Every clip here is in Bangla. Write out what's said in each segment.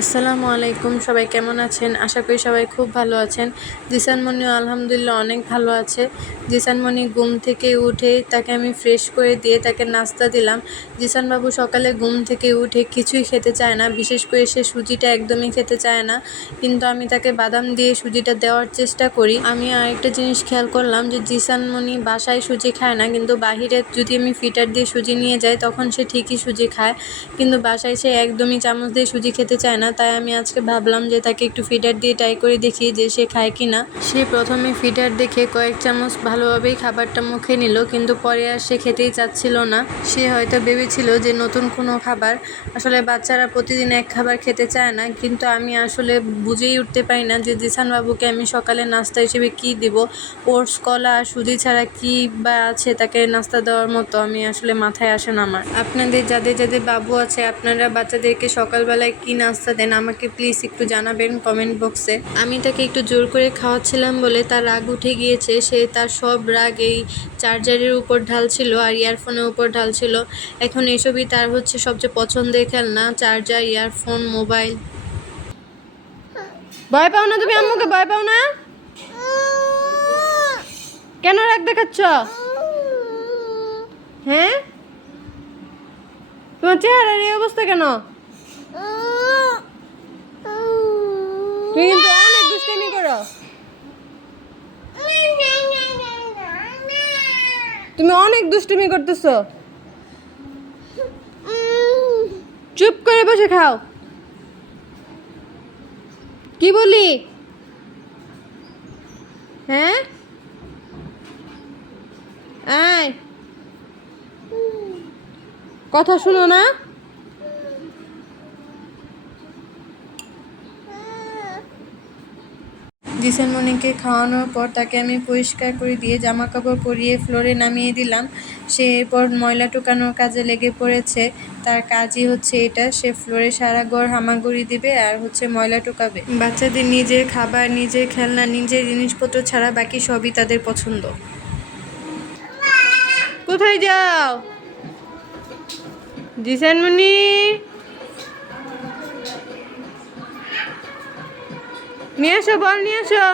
আসসালামু আলাইকুম, সবাই কেমন আছেন? আশা করি সবাই খুব ভালো আছেন। জিসানমণিও আলহামদুলিল্লাহ অনেক ভালো আছে। জিসানমণি ঘুম থেকে উঠে তাকে আমি ফ্রেশ করে দিয়ে তাকে নাস্তা দিলাম। জিসানবাবু সকালে ঘুম থেকে উঠে কিছুই খেতে চায় না, বিশেষ করে সে সুজিটা একদমই খেতে চায় না, কিন্তু আমি তাকে বাদাম দিয়ে সুজিটা দেওয়ার চেষ্টা করি। আমি আরেকটা জিনিস খেয়াল করলাম যে জিসানমণি বাসায় সুজি খায় না, কিন্তু বাহিরে যদি আমি ফিটার দিয়ে সুজি নিয়ে যাই তখন সে ঠিকই সুজি খায়, কিন্তু বাসায় সে একদমই চামচ দিয়ে সুজি খেতে চায় না। তাই আমি আজকে ভাবলাম যে তাকে একটু ফিডার দিয়ে ট্রাই করে দেখি যে সে খায় কি না। সে প্রথমে ফিডার দেখে কয়েক চামচ ভালোভাবেই খাবারটা মুখে নিল, কিন্তু পরে আর সে খেতেই চাচ্ছিল না। সে হয়তো ভেবেছিল যে নতুন কোনো খাবার। আসলে বাচ্চারা প্রতিদিন এক খাবার খেতে চায় না, কিন্তু আমি আসলে বুঝেই উঠতে পারি না যে জিসান বাবুকে আমি সকালে নাস্তা হিসেবে কি দিব। ওটস, কলা আর সুজি ছাড়া কি বা আছে তাকে নাস্তা দেওয়ার মতো, আমি আসলে মাথায় আসে না আমার। আপনাদের যাদের যাদের বাবু আছে, আপনারা বাচ্চাদেরকে সকালবেলায় কি নাস্তা দেন আমাকে প্লিজ একটু জানাবেন কমেন্ট বক্সে। আমি তাকে একটু জোর করে খাওয়াচ্ছিলাম বলে তার রাগ উঠে গিয়েছে। সে তার সব রাগ এই চার্জারের উপর ঢালছিল আর ইয়ারফোনের উপর ঢালছিল। এখন এসবই তার হচ্ছে সবচেয়ে পছন্দের খেলনা, চার্জার, ইয়ারফোন, মোবাইল। ভয় পাও না তুমি? আম্মুকে ভয় পাও না? কেন রাগ দেখাচ্ছ? হ্যাঁ, তোমার চেহারার এই অবস্থা কেন? তুমি কিন্তু অনেক দুষ্টামি করো। তুমি অনেক দুষ্টুমি করতেছো। চুপ করে বসে খাও। কি বলি? হ্যাঁ, আয়, কথা শুনো না? জিসানমণিকে খাওয়ানোর পর তাকে আমি পরিষ্কার করে দিয়ে জামা কাপড় পরিয়ে ফ্লোরে নামিয়ে দিলাম। সে এরপর ময়লা টুকানোর কাজে লেগে পড়েছে। তার কাজই হচ্ছে এটা, সে ফ্লোরে সারা ঘর হামাগুড়ি দিবে আর হচ্ছে ময়লা টুকাবে। বাচ্চাদের নিজের খাবার, নিজের খেলনা, নিজের জিনিসপত্র ছাড়া বাকি সবই তাদের পছন্দ। কোথায় যাও জিসানমণি? নিয়ে আসো, বল নিয়ে আসো।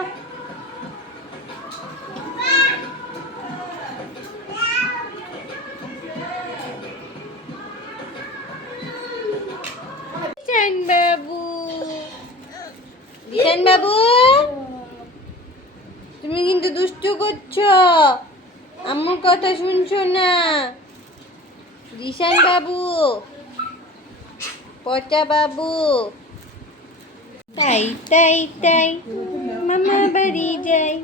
বাবু, জিসান বাবু, তুমি কিন্তু দুষ্টু করছো, আম্মুর কথা শুনছো না। জিসান বাবু, পচা বাবু, তাই তাই তাই মামা বাড়ি যাই,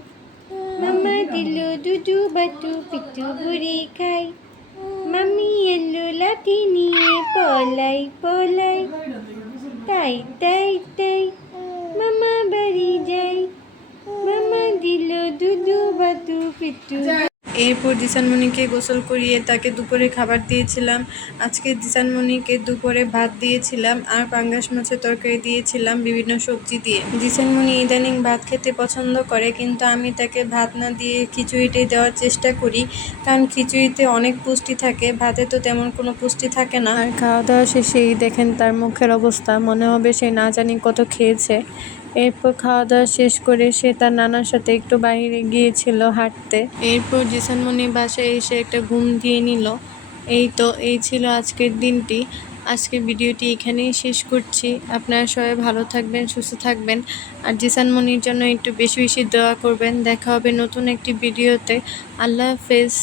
মামা দিল দুধু বাটু পিটু বুড়ি খাই, মামি এলো লাঠি নিয়ে পলাই পলাই, তাই তাই তাই মামা বাড়ি যাই, মামা দিল দুধু বাটু পিটু। এরপর জিসানমণিকে গোসল করিয়ে তাকে দুপুরে খাবার দিয়েছিলাম। আজকে জিসানমণিকে দুপুরে ভাত দিয়েছিলাম আর পাঙ্গাস মাছের তরকারি দিয়েছিলাম বিভিন্ন সবজি দিয়ে। জিসানমণি ইদানিং ভাত খেতে পছন্দ করে, কিন্তু আমি তাকে ভাত না দিয়ে খিচুড়িটাই দেওয়ার চেষ্টা করি, কারণ খিচুড়িতে অনেক পুষ্টি থাকে, ভাতে তো তেমন কোনো পুষ্টি থাকে না। আর খাওয়া দাওয়া শেষেই দেখেন তার মুখের অবস্থা, মনে হবে সে না জানি কত খেয়েছে। এরপর খাওয়া দাওয়া শেষ করে সে তার নানার সাথে একটু বাইরে গিয়েছিল হাঁটতে। এরপর জিসানমণি বাসায় এসে একটা ঘুম দিয়ে নিল। এই ছিল আজকের দিনটি। আজকে ভিডিওটি এখানেই শেষ করছি। আপনারা সবাই ভালো থাকবেন, সুস্থ থাকবেন, আর জিসানমণির জন্য একটু বেশি বেশি দোয়া করবেন। দেখা হবে নতুন একটি ভিডিওতে। আল্লাহ হাফেজ।